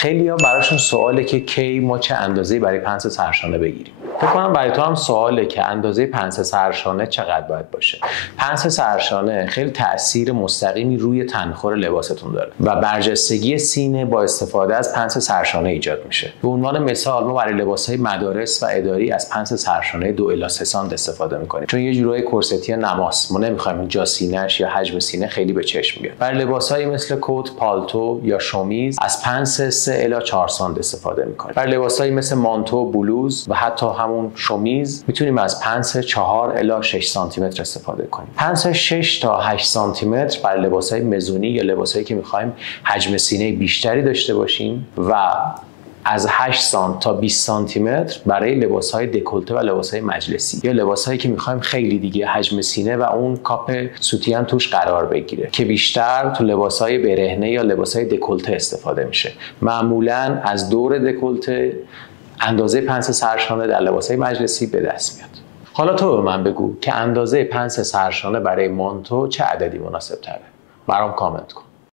خیلی‌ها براشون سواله که کی ما چه اندازه‌ای برای پنس سرشانه بگیریم. فکر کنم برای تو هم سواله که اندازه پنس سرشانه چقدر باید باشه. پنس سرشانه خیلی تأثیر مستقیمی روی تنخور لباستون داره و برجستگی سینه با استفاده از پنس سرشانه ایجاد میشه. به عنوان مثال ما برای لباس‌های مدارس و اداری از پنس سرشانه 2 الی 3 سانت استفاده می‌کنیم، چون یه جورای کورستی نماست. ما نمی‌خوایم جا سینه‌اش یا حجم سینه خیلی به چشم بیاد. برای لباس‌هایی مثل کت، پالتو یا شمیز از پنس 3 الی 4 سانت استفاده می‌کنیم. برای لباس‌هایی مثل مانتو، بلوز و حتی همون شمیز میتونیم از پنس 4 الی 6 سانتی متر استفاده کنیم. پنس 6 تا 8 سانتی متر برای لباس‌های مزونی یا لباسایی که می‌خوایم حجم سینه بیشتری داشته باشیم و از 8 سانت تا 20 سانتی متر برای لباس‌های دکولته و لباس‌های مجلسی یا لباس‌هایی که می‌خوایم خیلی دیگه حجم سینه و اون کاپ سوتین توش قرار بگیره که بیشتر تو لباس‌های برهنه یا لباس‌های دکولته استفاده میشه. معمولاً از دور دکولته اندازه پنس سرشانه در لباس‌های مجلسی به دست میاد. حالا تو به من بگو که اندازه پنس سرشانه برای مانتو چه عددی مناسب تره؟ برام کامنت کن.